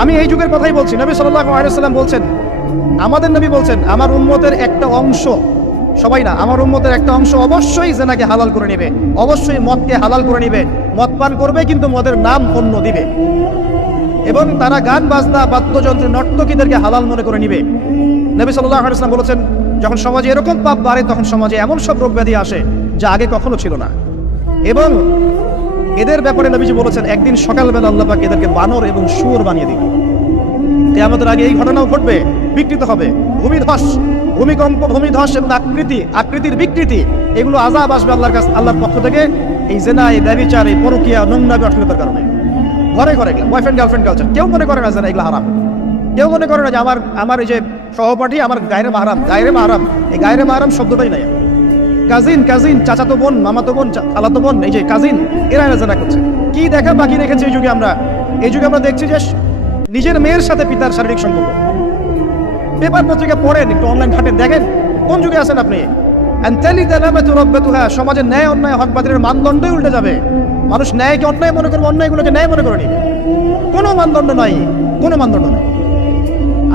আমি এই যুগের কথাই বলছি। নবী সাল্লাল্লাহু আলাইহি ওয়াসাল্লাম বলছেন, আমাদের নবী বলছেন, আমার উম্মতের একটা অংশ, সবাই না, আমার উম্মতের একটা অংশ অবশ্যই জেনাকে হালাল করে নেবে, অবশ্যই মদকে হালাল করে নেবে, মদ পান করবে কিন্তু মদের নাম অন্য দিবে, এবং তারা গান বাজনা বাদ্যযন্ত্র নর্তকীদেরকে হালাল মনে করে নিবে। নবী সাল্লাল্লাহু আলাইহি ওয়াসাল্লাম বলেছেন, যখন সমাজে এরকম পাপ বাড়ে তখন সমাজে এমন সব রোগ ব্যাধি আসে যা আগে কখনো ছিল না। এবং এদের ব্যাপারে নবীজি বলেছেন, একদিন সকালবেলা আল্লাহ পাক এদেরকে বানর এবং শুয়োর বানিয়ে দিবে। কিয়ামতের আগে এই ঘটনাও ঘটবে, বিকৃত হবে, ভূমিধস, ভূমিকম্প, ভূমিধস এবং আকৃতির বিকৃতি, এগুলো আযাব আসবে আল্লাহর পক্ষ থেকে। এই জেনা, এই ব্যভিচার, এই পরকীয়া, নোংরামি, অশ্লীলতার কারণে ঘরে ঘরে এগুলো বয়ফ্রেন্ড গার্লফ্রেন্ড কালচার। কেউ মনে করে না জেনা এগুলো হারাম, কেউ মনে করে না যে আমার এই যে সহপাঠী আমার গায়রে মাহরাম। এই গায়রে মাহরাম শব্দটাই নাই। কাজিন, চাচাতো বোন, মামাতো বোন, খালাতো বোন, এই যে কাজিন, এরা জেনা করছে। কি দেখা বাকি রেখেছে এই যুগে আমরা দেখছি যে নিজের মেয়ের সাথে পিতার শারীরিক সম্পর্ক। পেপার পত্রিকা পড়েন, একটু অনলাইন ঘাটেন, দেখেন কোন যুগে আছেন আপনি। সমাজের ন্যায় অন্যায়, হক বাতিলের মানদণ্ডই উল্টে যাবে। মানুষ ন্যায়কে অন্যায় মনে করবে, অন্যায়গুলোকে ন্যায় মনে করে নিবে। কোনো মানদণ্ড নাই।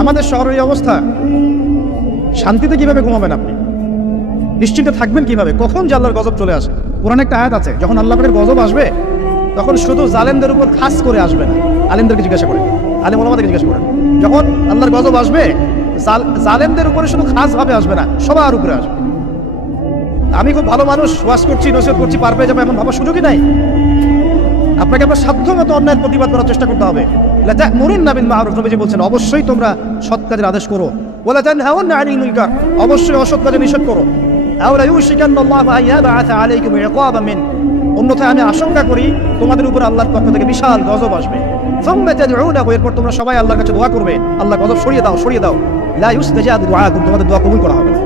আমাদের শহরের এই অবস্থা, শান্তিতে কিভাবে ঘুমাবেন আপনি? নিশ্চিন্তে থাকবেন কিভাবে? কখন যে আল্লাহর গজব চলে আসে। কোরআনে একটা আয়াত আছে, যখন আল্লাহ পাকের গজব আসবে তখন শুধু জালেমদের উপর খাস করে আসবে না। আলেমদেরকে জিজ্ঞাসা করেন, আলেম ওলামাদেরকে জিজ্ঞাসা করেন, যখন আল্লাহর গজব আসবে জালেমদের উপরে শুধু খাস ভাবে আসবে না, সবার উপরে আসবে। আমি খুব ভালো মানুষ, ওয়াজ করছি, নসিহত করছি, পার পেয়ে যাবো এমন ভাবার সুযোগই নাই। আপনাকে আপনার সাধ্য মতো অন্যায়ের প্রতিবাদ করার চেষ্টা করতে হবে। লাতা'মুরুন্না বিল মা'রুফ, নবীজি বলছেন, অবশ্যই তোমরা সৎ কাজের আদেশ করো। ওয়ালা তানহাউন্না আনিল মুনকার, অবশ্যই অসৎ কাজে নিষেধ করো। আও লা ইউশিকান্নাল্লাহু আন ইয়াবআথা আলাইকুম ইকাবাম মিন, অন্যথায় আমি আশঙ্কা করি তোমাদের উপর আল্লাহর পক্ষ থেকে বিশাল গজব আসবে। সুম্মা তাদউনাহু, এরপর তোমরা সবাই আল্লাহর কাছে দোয়া করবে, আল্লাহ গজব সরিয়ে দাও। লা ইউস্তাজাবু দুআকুম, তোমাদের দোয়া কবুল করা হবে না।